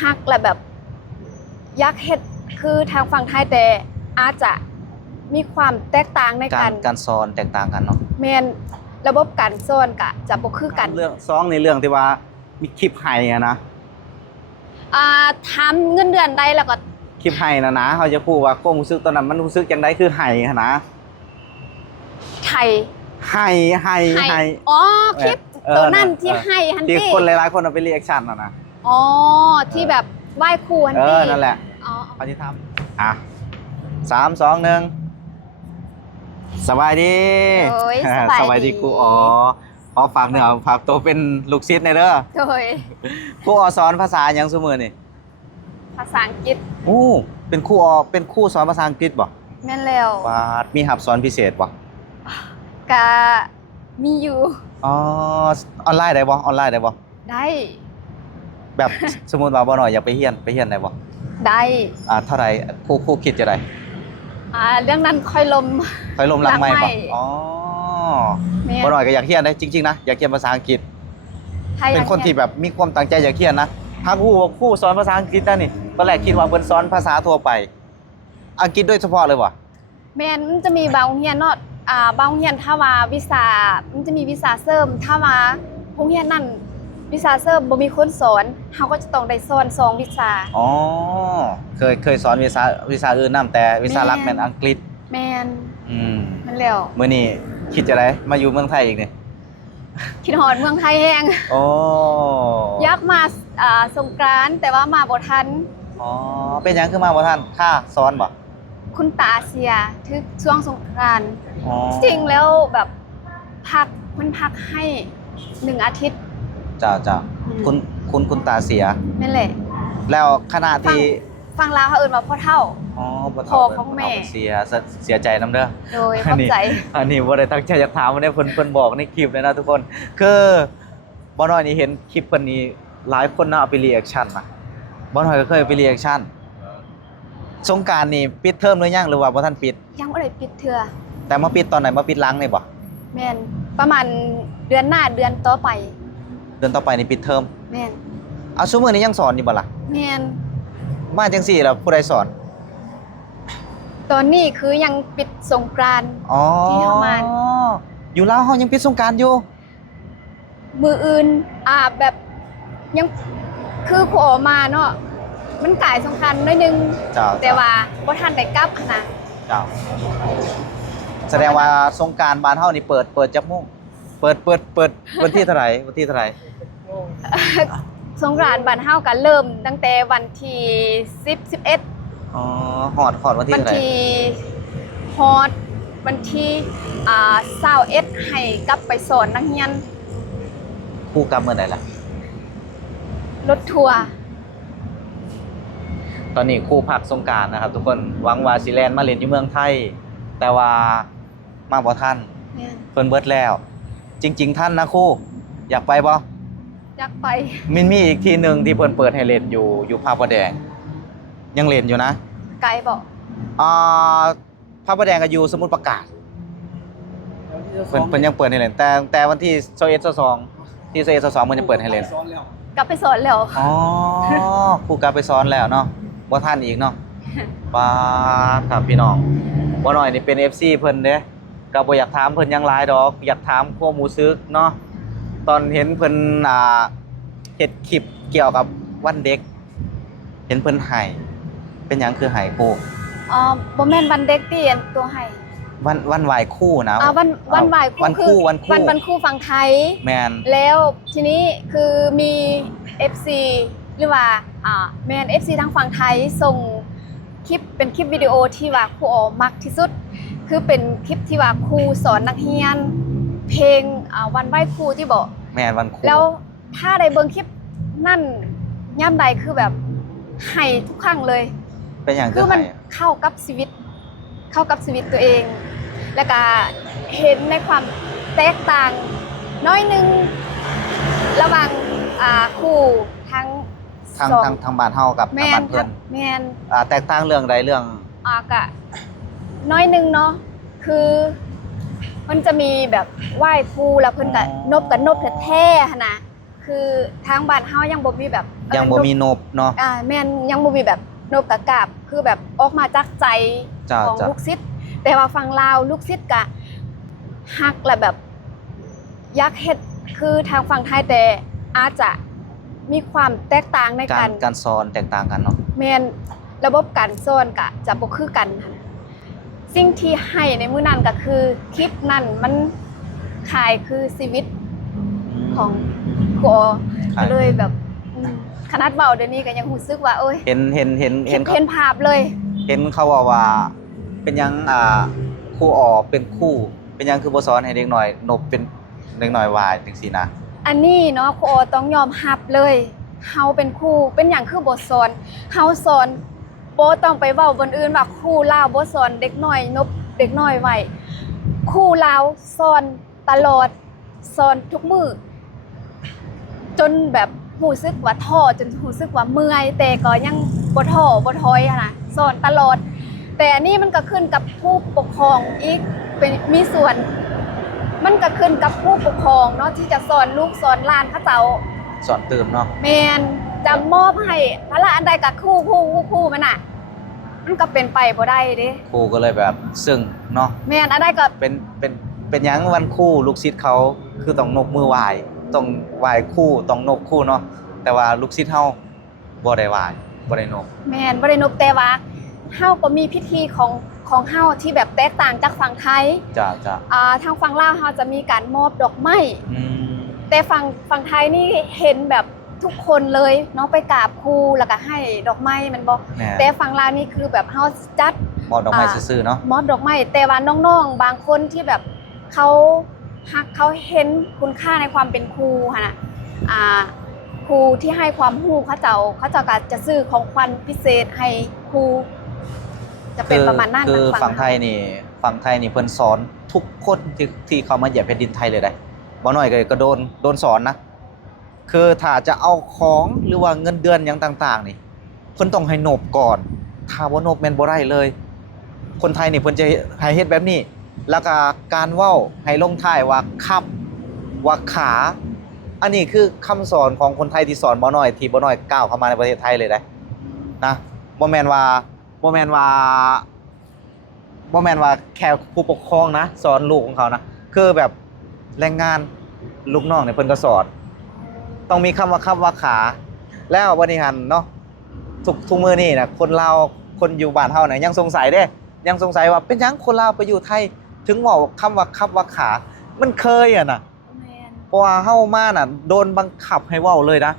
ฮักและแบบยักเฮ็ดคือทางฝั่งไทยแต่อาจจะมีความแตกต่างในการสอนแตกต่างกันเนาะแม่นระบบการสอนก็จะบ่คือกันเรื่องสองในเรื่องที่ว่ามีคลิปให้อะนะทำเงินเดือนได้แล้วก็คลิปให้นะเขาจะพูดว่าความรู้สึกตอนนั้นมันรู้สึกจังไดคือให้นะไทยให้อ๋อคลิปตัวนั้นที่ให้ฮันที่ตี้คนหลายๆคนเอาไปรีแอคชั่นนะอ๋อที่แบบไหว้ครูฮันตี้นั่นแหละอ๋อเขาที่ทำ3 2 1สบายดีสบายดีครูอ๋อขอฝากเนื้อฝากตัวเป็นลูกศิษย์ในเด้อโดยครูอ๋อสอนภาษาอย่างซุมื้อนี่ภาษาอังกฤษเป็นครูอ๋อเป็นครูสอนภาษาอังกฤษบ่แม่นแล้วว่ามีหับสอนพิเศษบ่ก็มีอยู่อ๋อออนไลน์ได้บ่ได้ แบบสมมุติว่าบ่น้อยอยากไปเรียนได้บ่ได้เท่าไหร่ครูคิดจะได้เรื่องนั้นค่อยลมหลังไมค์บ่อ๋อบ่น้อยก็อยากเรียนได้จริงๆนะอยากเรียนภาษาอังกฤษเป็นคนที่แบบมีความตั้งใจอยากเรียนนะถ้าครูสอนภาษาอังกฤษนะนี่ตอนแรกคิดว่าเพิ่นสอนภาษาทั่วไปอังกฤษโดยเฉพาะเลยบ่แม่นมันจะมีบางโรงเรียนเนาะบางโรงเรียนถ้าว่าวิชามันจะมีวิชาเสริมถ้าว่าโรงเรียนนั้นวิชาเสริมบ่มีคนสอนเฮาก็จะต้องได้สอน2วิชาอ๋อเคยสอนวิชาอื่นนํแต่วิชาหลักแม่นอังกฤษแม่นมันแล้วมื้อนี้คิดจะได้มาอยู่เมืองไทยอีกนี่คิดฮอดเมืองไทยแฮงอ๋ออยากมาสงกรานต์แต่ว่ามาบ่ทันอ๋อเป็นหยังคือมาบ่ทันค่าสอนบ่คุณตาเสียทึกช่วงสงกรานต์อ๋อจริงแล้วแบบมันพักให้1อาทิตย์จ้าคุณตาเสียนั่นแหละแล้วขณะที่ฟังลาวเขาเอิ้นว่าพ่อเฒ่าอ๋อพ่อของแม่เสียใจนำเด้อโดยเข้าใจอันนี้บ่ได้ตั้งใจอยากถามว่าเพิ่นบอกในคลิปเลยนะทุกคนคือบ่น้อยนี่เห็นคลิปเพิ่นนี้หลายคนน่ะเอาไปรีแอคชั่นนะบ่น้อยก็เคยไปรีแอคชั่นสงกรานต์นี่ปิดเทอมหรือยังหรือว่าบ่ทันปิดยังบ่ได้ปิดเทื่อแต่มาปิดตอนไหนมาปิดหลังนี่บ่แม่นประมาณเดือนหน้าเดือนต่อไปนี่ปิดเทอมแม่นเอาซุมื้อนี้ยังสอนอยู่บ่ล่ะแม่นมาจังซี่แล้วผู้ใดสอนตอนนี้คือยังปิดสงกรานต์ที่เฮามาอยู่ลาวเฮายังปิดสงกรานต์อยู่มื้ออื่นแบบยังคือขอมาเนาะมันกายสงกรานต์หน่อยนึงแต่ว่าบ่ทันได้กลับนะจ้าแสดงว่าสงกรานต์บ้านเฮานี่เปิดจักโมงเปิดวันที่เท่าไหร่สงกรานต์บ้านเฮาก็เริ่มตั้งแต่วันที่10 11อ๋อฮอดวันที่เท่าไหร่ฮอดวันที่21ให้กลับไปสอนนักเรียนครูกลับเมื่อใดล่ะรถทัวร์ตอนนี้ครูพักสงกรานต์นะครับทุกคนหวังว่าสิแล่นมาเล่นอยู่เมืองไทยแต่ว่ามาบ่ทันเพิ่นเบิดแล้วจริงๆท่านนะครูอยากไปบ่อยากไปมันมีอีกที่นึงที่เพิ่นเปิดให้เล่นอยู่พระประแดงยังเล่นอยู่นะไกลบ่พระประแดงก็อยู่สมุทรปราการเพิ่นยังเปิดให้เล่นแต่วันที่21 22ที่21 22มันยังเปิดให้เล่นกลับไปสอนแล้วอ๋อครูกลับไปสอนแล้วเนาะบ่ทันอีกเนาะป้าครับพี่น้องบ่น้อยนี่เป็น FC เพิ่นเด้ก็บ่อยากถามเพิ่นหยังหลายดอกอยากถามความรู้สึกเนาะตอนเห็นเพิ่นเฮ็ดคลิปเกี่ยวกับวันเด็กเห็นเพิ่นให้เป็นหยังคือให้ครูบ่แม่นวันเด็กที่ตัวให้วันไหว้ครูนะวันไหว้ครูคือวันครูฝั่งไทยแม่นแล้วทีนี้คือมี FC หรือว่าแม่น FC ทางฝั่งไทยส่งคลิปเป็นคลิปวิดีโอที่ว่าครูอ๋อมักที่สุดคือเป็นคลิปที่ว่าครูสอนนักเรียนเพลงวันไหว้ครูที่บอกแม่นวันครูแล้วถ้าได้เบิ่งคลิปนั่นย่ำใดคือแบบให้ทุกครั้งเลยเป็นอย่างคือมันเข้ากับชีวิตตัวเองแล้วก็เห็นในความแตกต่างน้อยนึงระหว่างครูทั้งบ้านเฮากับทางบ้านเพิ่นแม่นแตกต่างเรื่องใดเรื่องก็น้อยนึงเนาะคือมันจะมีแบบไหว้ครูแล้วเพิ่นก็นบแท้ๆหั่นน่ะ คือทางบ้านเฮายังบ่มีแบบ ยังบ่มีนบเนาะ แม่นยังบ่มีแบบนบกะกาบคือแบบออกมาจากใจ จ้ะ ของ จ้ะ ลูกศิษย์แต่ว่าฝั่งลาวลูกศิษย์ก็ฮักและแบบอยากเฮ็ดคือทางฝั่งไทยแต่อาจจะมีความแตกต่างใน การสอนแตกต่างกันเนาะ แม่นระบบการสอนก็จะบ่คือกันหั้นสิ่งที่ให้ในมื้อนั้นก็คือคลิปนั้นมันขายคือชีวิตของครูอ ขาย เลยแบบขนาดเว้าเดี๋ยวนี้ก็ยังรู้สึกว่าเอ้ย เห็น เห็นภาพเลย เห็นเขาว่าเป็นหยังครูอ๋อเป็นครูเป็นหยังคือบ่สอนให้เด็กน้อยนบเป็นเด็กน้อยวายจังซี่นะ อันนี้เนาะครูอต้องยอมรับเลยเฮาเป็นครูเป็นหยังคือบ่สอนเฮาสอนบ่ต้องไปเว้าบนอื่นว่าครูลาวบ่สอนเด็กน้อยนบเด็กน้อยไว้ครูลาวสอนตลอดสอนทุกมื้อจนแบบรู้สึกว่าท้อจนรู้สึกว่าเมื่อยแต่ก็ยังบ่ท้อบ่ถอยอะนะสอนตลอด แต่อันนี้มันก็ขึ้นกับผู้ปกครองอีกเป็นมีส่วน มันก็ขึ้นกับผู้ปกครองเนาะที่จะสอนลูกสอนหลานเขาเจ้า สอนเติมเนาะ แมนจะมอบให้พระอันใดกับคู่มันน่ะ มันก็เป็นไปบ่ได้เด้ ครูก็เลยแบบซึ่งเนาะ แมนอันใดก็ เป็นหยังวันครูลูกศิษย์เขาคือต้องนบมือไหว้ต้องไหว้ครูต้องนบครูเนาะแต่ว่าลูกศิษย์เฮาบ่ได้ไหว้บ่ได้นบ แมนบ่ได้นบแต่ว่าเฮาก็มีพิธีของเฮาที่แบบแตกต่างจากฝั่งไทย จ้ะ ทางฝั่งลาวเฮาจะมีการมอบดอกไม้ อืม แต่ฝั่งไทยนี่เห็นแบบทุกคนเลยเนาะไปกราบครูแล้วก็ให้ดอกไม้มันบ่ แม่ แต่ฝั่งลาวนี่คือแบบเฮาจัด มอบดอกไม้ซื่อๆเนาะ มอบดอกไม้แต่ว่าน้องๆบางคนที่แบบเขาฮักเขาเห็นคุณค่าในความเป็นครูค่ะนะครูที่ให้ความรู้เขาเจ้าก็จะซื้อของขวัญพิเศษให้ครูจะเป็นประมาณนั้น คือ ทา ฝั่งไทยนี่เพิ่นสอนทุกคนที่เขามาเหยียบแผ่นดินไทยเลยได้บ่น้อยก็โดนสอนนะคือถ้าจะเอาของหรือว่าเงินเดือนหยังต่างๆนี่เพิ่นต้องให้นบก่อนถ้าบ่นบแม่นบ่ได้เลย คนไทยนี่เพิ่นจะให้เฮ็ดแบบนี้ แล้วก็การเว้าให้ลงท้ายว่าครับว่าขา อันนี้คือคำสอนของคนไทยที่สอนบ่น้อยที่บ่น้อยก้าวเข้ามาในประเทศไทยเลยได้นะบ่แม่นว่าแค่ผู้ปกครองนะสอนลูกของเขานะคือแบบแรงงานลูกน้องเนี่ยเพิ่นก็สอนต้องมีคำว่าครับว่าขา แล้ววันนี้หันเนาะทุกมื้อนี้นะคนลาวคนอยู่บ้านเฮาเนี่ยยังสงสัยเด้ยังสงสัยว่าเป็นหยังคนลาวไปอยู่ไทย ถึงเว้าคำว่าครับว่าขา มันเคยอ่ะนะ แม่น เพราะว่าเฮามาน่ะโดนบังคับให้เว้าเลยนะ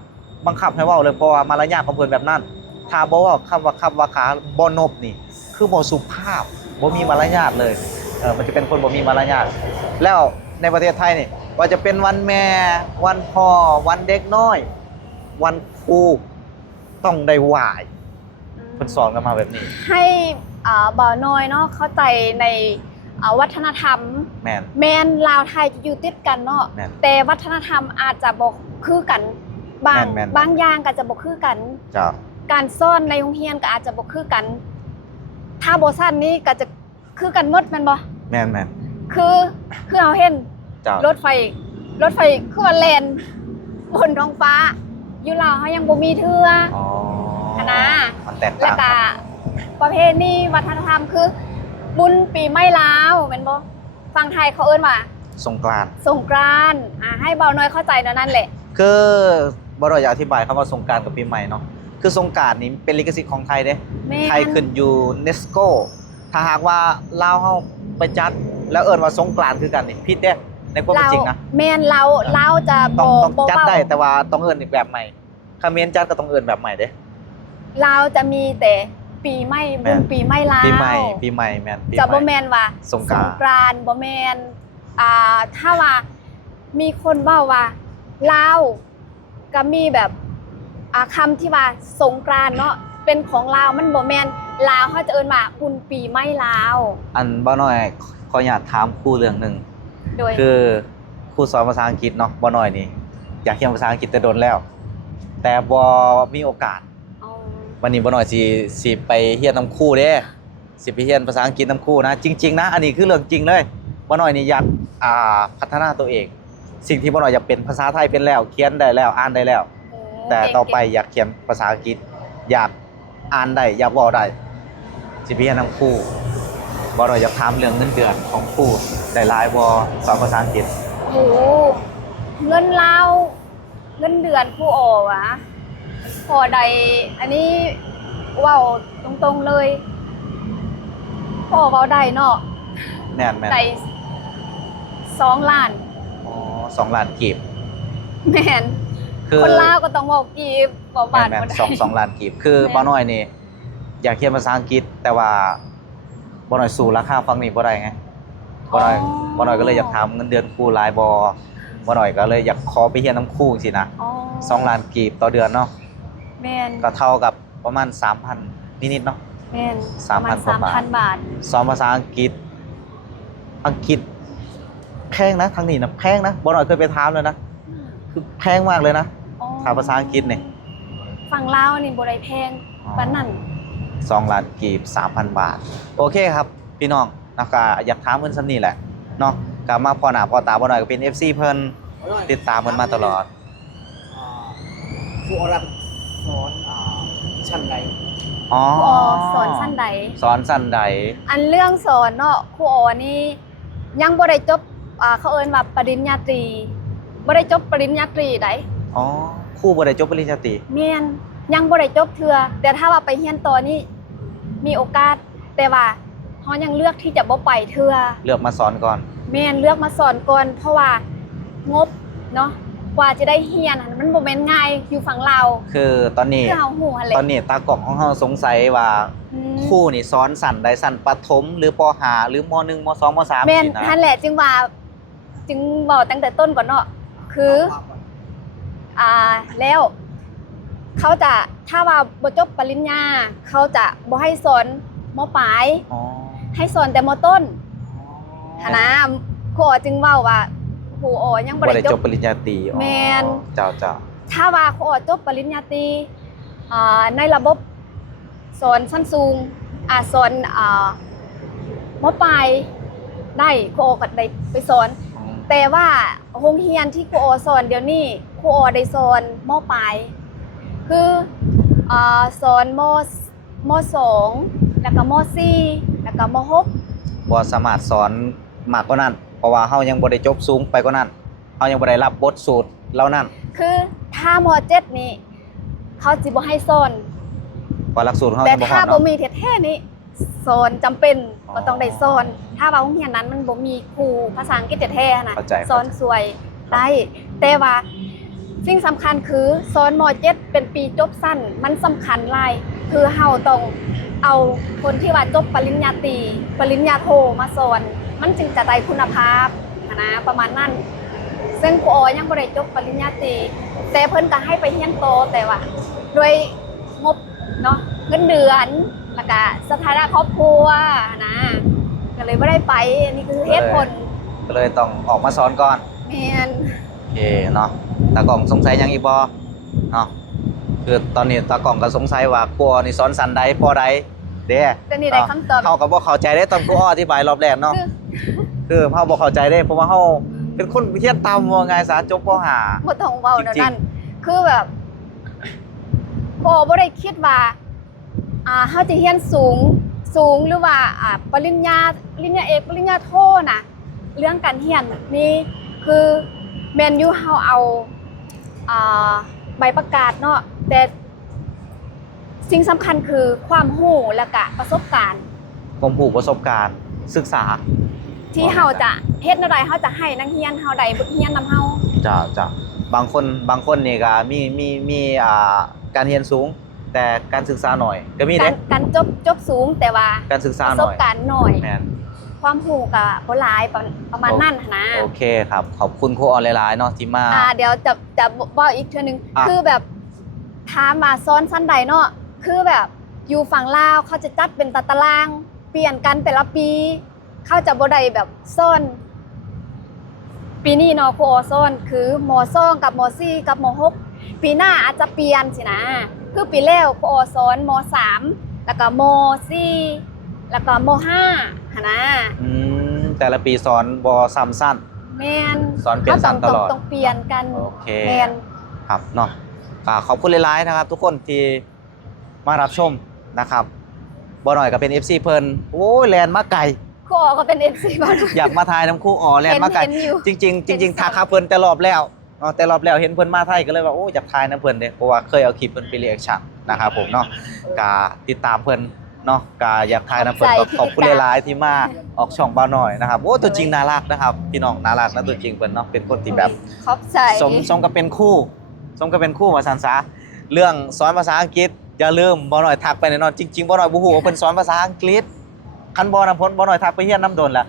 บังคับให้เว้าเลยเพราะว่ามารยาทของเพิ่นแบบนั้นถ้าบ่เว้าคำว่าครับว่าขาบ่นบนี่คือบ่สุภาพบ่มีมารยาทเลยมันจะเป็นคนบ่มีมารยาทแล้วในประเทศไทยนี่ว่าจะเป็นวันแม่วันพ่อวันเด็กน้อย วันครูต้องได้ไหว้เพิ่นสอนกันมาแบบนี้ ให้บ่าวน้อยเนาะเข้าใจในวัฒนธรรม แม่น แม่นลาวไทยอยู่ติดกันเนาะ แม่น แต่วัฒนธรรมอาจจะบ่คือกันบาง แม่น บางอย่างก็จะบ่คือกัน จ้า การสอนในโรงเรียนก็อาจจะบ่คือกัน ถ้าบ่ซั่นนี่ก็จะคือกันหมดแม่นบ่ แม่น คือเอาเห็น จ้าร ถไฟคือว่าแล่นบนท้องฟ้า อยู่ลาวเฮายังบ่มีเทื่อ อ๋อ นะ มันแตก แล้ว ต่าง ก็ประเพณีวัฒนธรรมคือบุญปีใหม่ลาวแม่นบ่ฝั่งไทยเขาเอิ้นว่า สงกรานต์ สงกรานต์ให้เบาน้อยเข้าใจนั่นแหละ คือบ่ได้อยากอธิบายคำว่าสงกรานต์กับปีใหม่เนาะคือสงกรานต์นี่เป็นลิขสิทธิ์ของไทยเด้ แม่น ไทยขึ้นอยู่เนสโกถ้าหากว่าลาวเฮาไปจัดแล้วเอิ้นว่าสงกรานต์คือกันนี่ผิดเด้ในความเป็นจริงนะ แม่นเราจะ ต้องจัด เว้า ได้แต่ว่าต้องเอิ้นอีกแบบใหม่เขมรจัดก็ต้องเอิ้นแบบใหม่เด้ เราจะมีแต่ปีใหม่ แม่ บุ น ญปีใหม่ลาว ปีใหม่แม่นปีให จะบ่ ม่ แม่นว่า สงกรานต์ กรานต์บ่แม่นถ้าว่ามีคนเว้าว่าลาวก็มีแบบคำที่ว่าสงกรานต์เนาะเป็นของลาวมันบ่แม่นลาวเขาจะเอิ้นว่าบุญปีใหม่ลาว อันบ่น้อยขออนุญาตถามครูเรื่องหนึง โดย คือครูสอนภาษาอังกฤษเนาะบ่น้อยนี่อยากเรียนภาษาอังกฤษแต่โดนแล้ว แต่บ่มีโอกาส เอา วันนี้บ่น้อยสิไปเรียนนํครูเด้สิไปเรียนภาษาอังกฤษนํครูนะจริงๆนะอันนี้คือเรื่องจริงเลยบ่น้อยนี่อยากพัฒนาตัวเอง สิ่งที่บ่น้อยอยากเป็นภาษาไทยเป็นแล้วเขียนได้แล้วอ่านได้แล้ว โอ้ แต่ เก่งๆ ต่อไปอยากเขียนภาษาอังกฤษอยากอ่านได้อยากเว้าได้สิไปเรียนนำครูบ่น้อยอยากถามเรื่องเงินเดือนของครูได้หลายบ่สอนภาษาอังกฤษ โอ้เงินลาวเงินเดือนผู้ออวะพอใดอันนี้เว้าตรงๆเลยพ่อเว้าได้เนาะ แม่น ได้2 ล้าน ๆอ๋อ2ล้านกีบ แม่น คือ คนลาวก็ต้องเว้ากีบเว้าบาท แม่น บ่ได้ ๆ2ล้านกีบคือ แม่น บ่น้อยนี่อยากเรียนภาษาอังกฤษแต่ว่าบ่น้อยสู้ราคาฝั่งนี้บ่ได้ไงบ่น้อยบ่น้อยก็เลยอยากถามเงินเดือนครูหลายบ่น้อยก็เลยอยากขอไปเรียนนำครูจังซี่นะ อ๋อ 2ล้านกีบต่อเดือนเนาะ แม่น ก็เท่ากับประมาณ 3,000 นิดๆเนาะ แม่น 3,000 ประมาณ กว่าบาท 3,000 บาท สอนภาษาอังกฤษแพงนะทางนี้นะแพงนะบ่น้อยเคยไปถามเลยนะคือแพงมากเลยนะ อ๋อ ถามภาษาอังกฤษนี่ ฝั่งลาวนี่บ่ได้แพงปานนั้น 2ล้านกีบ 3,000 บาท โอเคครับ พี่น้องนะก็อยากถามเพิ่นซำนี้แหละเนาะก็มาพอหน้าพอตาบ่น้อยก็เป็น FC เพิ่นติดตามเพิ่นมาตลอด ครูอรับสอนชั้นใด อ๋อ ครูออสอนชั้นใด สอนสั้นใด อันเรื่องสอนเนาะครูออนี่ยังบ่ได้จบเขาเอิ้นว่าปริญญาตรีบ่ได้จบปริญญาตรีใด อ๋อครูบ่ได้จบปริญญาตรี แม่นยังบ่ได้จบเทื่อแต่ถ้าว่าไปเรียนต่อนี่มีโอกาส แต่ว่าเฮายังเลือกที่จะบ่ไปเทื่อ เลือกมาสอนก่อน แม่นเลือกมาสอนก่อนเพราะว่างบเนาะกว่าจะได้เรียนอะมันบ่แม่นง่ายอยู่ฝั่งลาว คือตอนนี้ คือเฮาฮู้หั่นแหละ ตอนนี้ตากล้องของเราสงสัยว่า อืม ครูนี่สอนสั้นใดสั้นประถมหรือป .5 หรือม .1 ม .2 ม .3 แม่น สินะ นั่นแหละจึงว่าจึงบอกตั้งแต่ต้นก่อนเนาะคือแล้วเขาจะถ้าว่าบ่จบปริญญาเขาจะบ่ให้สอนมปลาย อ๋อ ให้สอนแต่มต้นหั้นนะครูอ๋อจึงเว้าว่าครูอ๋อยังบ่ บ่ ได้ ได้ จ จ บบ ปริญญาตรีอ๋อ แม่น เจ้าเจ้า ถ้าว่าครูอ๋อจบปริญญาตรีในระบบสอนชั้นสูงสอนมปลายได้ครูอ๋อก็ได้ไปสอน แต่ว่าโรงเรียนที่ครูออสอนเดี๋ยวนี้ครูออได้สอนมปลายคือสอนมสองแล้วก็มสี่แล้วก็มหก บ่สามารถสอนมากกว่านั้น เพราะว่าเฮายังบ่ได้จบสูงไปกว่านั้นเฮายังบ่ได้รับบทสูตรเหล่านั้น คือถ้ามเจ็ดนี่เขาสิบ่ให้สอน เพราะหลักสูตรของเฮา แต่ ยังบ่ฮ ถ้า อด บ่ เนาะ มีแท้ๆนี่สอนจำเป็น อ๋อ ก็ต้องได้สอน ถ้าว่าโรงเรียนนั้นมันบ่มีครูภาษาอังกฤษแท้ๆนะ เข้าใจ สอนสวยได้ แต่ว่าสิ่งสำคัญคือสอนม.7 เป็นปีจบสั้นมันสำคัญหลายคือเฮาต้องเอาคนที่ว่าจบปริญญาตรีปริญญาโทมาสอนมันจึงจะได้คุณภาพนะประมาณนั้นซึ่งครูออยังบ่ได้จบปริญญาตรีแต่เพิ่นก็ให้ไปเรียนต่อแต่ว่าด้วยงบเนาะเงินเดือนแล้วก็สถานะครอบครัวนะก็เลยบ่ได้ไปอันนี้คือเหตุผล ก็เลยต้องออกมาสอนก่อน แม่น โอเคเนาะตากล้องสงสัยหยังอีกบ่เนาะคือตอนนี้ตากล้องก็สงสัยว่าครูนี่สอนสั้นใดปอใดเด้ แต่นี่ได้คำตอบ เฮาก็บ่เข้าใจได้ตอนครูอธิบายรอบแรกเนาะ คือเฮาบ่เข้าใจเด้เพราะว่าเฮาเป็นคนเรียนตามว่าไงซะจบป .5 บ่ต้องเว้าแนว จริงๆ นั้นคือแบบบ่ได้คิดว่าเฮาจะเรียนสูงหรือว่าปริญญาเอกปริญญาโทน่ะเรื่องการเรียนนี่คือแม่นอยู่เฮาเอาใบประกาศเนาะแต่สิ่งสำคัญคือความรู้และก็ประสบการณ์ ความรู้ประสบการณ์ศึกษา ที่เฮาจะเฮ็ดแนวใดเฮาจะให้นักเรียนเฮาได้บทเรียนนำเฮา จ้ะบางคนนี่ก็มีการเรียนสูง แต่การศึกษาหน่อย ก็มีเด้ การจบสูงแต่ว่า การศึกษา ประ ห ส น่ บ อย การณ์น้อย แม่น ความรู้ก็บ่หลายประมาณนั้นหั้นนะ โอเคครับ ขอบคุณครูออนหลายๆเนาะที่มา เดี๋ยวจะบอกอีกเทื่อนึง อ่ะ คือแบบถามมาซ้อนสั้นใดเนาะคือแบบอยู่ฝั่งลาวเขาจะจัดเป็นตาราง เปลี่ยนกันแต่ละปี เขาจะบ่ได้แบบซ้อนปีนี้เนาะครูออซ้อนคือม.2 กับม.4 กับม.6 ปีหน้าอาจจะเปลี่ยนสินะคือปีแล้วครูออสอนม.3 แล้วก็ม.4 แล้วก็ม.5 หั่นนะ แต่ละปีสอนบ่ซ้ำสั้น แม่น สอนเปลี่ยน ขา ซ้ำตลอด ต้องเปลี่ยนกัน โอเค แม่น ครับเนาะก็ขอบคุณหลายๆนะครับ ทุกคนที่มารับชมนะครับบ่หน่อยก็เป็น FC เพิ่นโอ้ยแลนมาไกล ครูออก็เป็น FC บ่ด้วย อยากมาทายน้ำคู่อ๋อแลนมาไกล เห็นอยู่ จริงๆทักหาเพิ่นแต่รอบแล้วเนาะแต่รอบแล้วเห็นเพิ่นมาไทยก็เลยว่าโอ้อยากทายน้ำเพิ่นเด้เพราะว่าเคยเอาคลิปเพิ่นไปรีแอคชั่นนะครับผมเนาะก็ติดตามเพิ่นเนาะก็อยากทายน้ำเพิ่นก็ขอบคุณหลายๆที่มาออกช่องบ่าวหน่อยนะครับโอ้ตัวจริงน่ารักนะครับพี่น้องน่ารักนะตัวจริงเพิ่นเนาะเป็นคนที่แบบ ขอบใจ สมกับเป็นคู่สมกับเป็นคู่มาสันซาเรื่องสอนภาษาอังกฤษอย่าลืมบ่หน่อยทักไปแน่นอนจริงๆบ่หน่อยบ่ฮู้ว่าเพิ่นสอนภาษาอังกฤษคันบ่นำพ้นบ่หน่อยทักไปเรียนน้ำโดนแหละ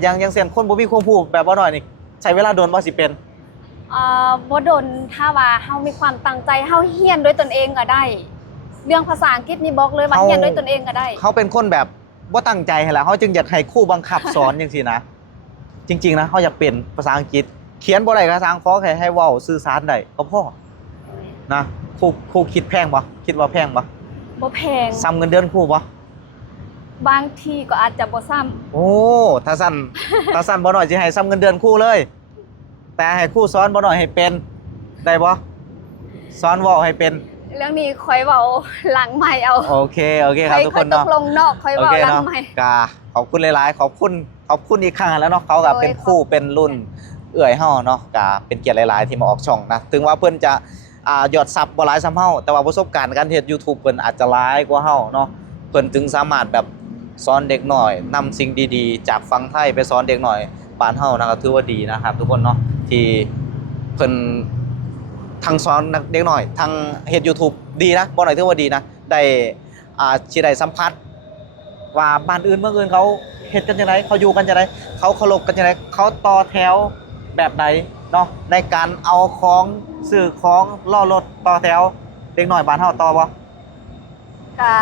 อย่างเช่นคนบ่มีความรู้แบบบ่หน่อยนี่ใช้เวลาโดนบ่สิเป็น บ่ดนถ้าว่าเฮามีความตั้งใจเฮาเรียนด้วยตนเองก็ได้ เรื่องภาษาอังกฤษนี่บอกเลยว่า เฮา เรียนด้วยตนเองก็ได้ เขาเป็นคนแบบบ่ตั้งใจให้ล่ะเขาจึงอยากให้ครูบังคับสอนจังซี่นะจริงๆนะเขาอยากเป็นภาษาอังกฤษเขียนบ่ได้ก็ทางขอแค่ให้เว้าสื่อสารได้ก็พอนะครูคิดแพงบ่คิดว่าแพงบ่ บ่แพง ซ้ำเงินเดือนครูบ่ บางทีก็อาจจะบ่ซ้ำ โอ้ถ้าสั้นบ่หน่อยสิให้ซ้ำเงินเดือนครู่เลย แต่ให้ครู่สอนบ่หน่อยให้เป็นได้บ่สอนเว้าให้เป็น เรื่องนี้ค่อยเว้าหลังใหม่เอา โอเคครับทุกคน ต เนาะ กลงนอกค่อย โอ เว้า เค หลัง เนาะ ใหม่ กาขอบคุณหลายๆขอบคุณอีกครั้งแล้วเนาะเขาก็ โอ้ย เป็นครู่เป็นรุ่นเอื้อยเฮาเนาะกาเป็นเกียรติหลายๆที่มาออกช่องนะถึงว่าเพิ่นจะยอดซับบ่หลายซ้ำเฮาแต่ว่าประสบการณ์การเฮ็ด YouTube เพิ่นอาจจะหลายกว่าเฮาเนาะเพิ่นถึงสามารถแบบสอนเด็กหน่อยนำสิ่งดีๆ จากฝั่งไทยไปสอนเด็กหน่อยบ้านเฮานะครับถือว่าดีนะครับ ทุกคนเนาะที่เพิ่นทั้งสอนเด็กหน่อยทั้งเฮ็ด YouTube ดีนะบ่หน่อยถือว่าดีนะได้สิได้สัมผัสว่าบ้านอื่นเมืองอื่นเขาเฮ็ดกันจังไดเขาอยู่กันจังไดเขาเคารพกันจังไดเขาต่อแถวแบบใดเนาะในการเอาของซื้อของล่อรถต่อแถวเด็กหน่อยบ้านเฮาต่อบ่ ก็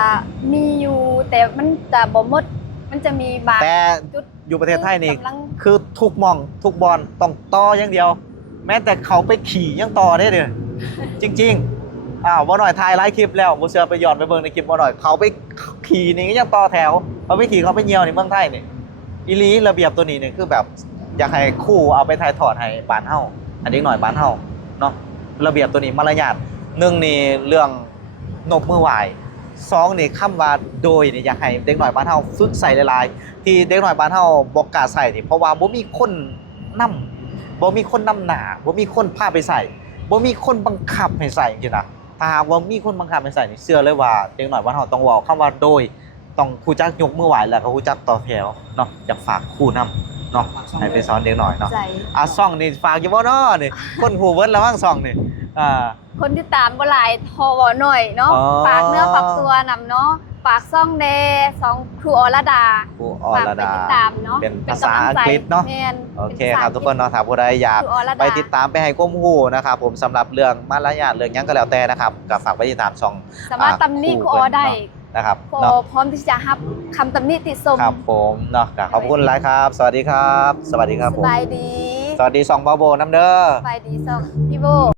มีอยู่แต่มันจะบ่หมดมันจะมีบาง แต่ จุด อยู่ประเทศไทยนี่ กำลัง คือทุกหมองทุกบอลต้องต่ออย่างเดียว แม้แต่เขาไปขี่ยังต่อได้เด้อ จริงๆบ่หน่อยถ่ายไลฟ์คลิปแล้วบ่เชื่อไปย้อนไปเบิ่งในคลิปบ่หน่อยเขาไปขี่นี่ก็ยังต่อแถวเขาไปขี่เขาไปเหี่ยวในเมืองไทยนี่อีหลีระเบียบตัวนี้นี่คือแบบอยากให้ครู่เอาไปถ่ายทอดให้บ้านเฮาอันนี้หน่อยบ้านเฮาเนาะระเบียบตัวนี้มารยาทหนึ่งนี่เรื่องนบมือไหวสองนี่คำว่าโดยนี่อยากให้เด็กหน่อยบ้านเฮาฝึกใส่หลายๆที่เด็กหน่อยบ้านเฮาบ่กล้าใส่นี่เพราะว่าบ่มีคนนำบ่มีคนนำหน้าบ่มีคนพาไปใส่บ่มีคนบังคับให้ใส่จริงๆนะถ้าหากว่ามีคนบังคับให้ใส่นี่เชื่อเลยว่าเด็กหน่อยบ้านเฮาต้องเว้าคำว่าโดยต้องรู้จักยกมือไหวแล้วก็รู้จักต่อแถวเนาะอยากฝากครูนำเนาะให้ไปสอนเด็กหน่อยเนาะ ใจ ซ่องนี่ฝากอยู่บ่เนาะนี่คนหูเบิดแล้วมั้งซ่องนี่คนที่ตามบ่หลายทอบ่หน่อยเนาะ อ๋อ ฝากเนื้อฝากตัวนำเนาะฝากซ่องแดสองครูอรดา ครูอ ฝาก ร ไป ดา ติดตามเนาะ เป็นภาษาอังกฤษเนาะ แม่น โอเค ป็นภาษา ครับทุกคนเนาะถ้าผู้ใดอยาก ครูอรดา ไปติดตามไปให้ความรู้นะครับผมสำหรับเรื่องมารยาทเรื่องหยังก็แล้วแต่นะครับก็ฝากไปติดตามช่อง สามารถตำหนิครูออได้ นะครับ ครูอ เนาะ พร้อมที่จะรับคำตำหนิติชม ครับผมเนาะก็ขอบคุณหลายครับ สวัสดีครับ สวัสดีครับ ส ผม บายดี สวัสดี2บาโบน้ำเด้อ สบายดีซ่องพี่โบ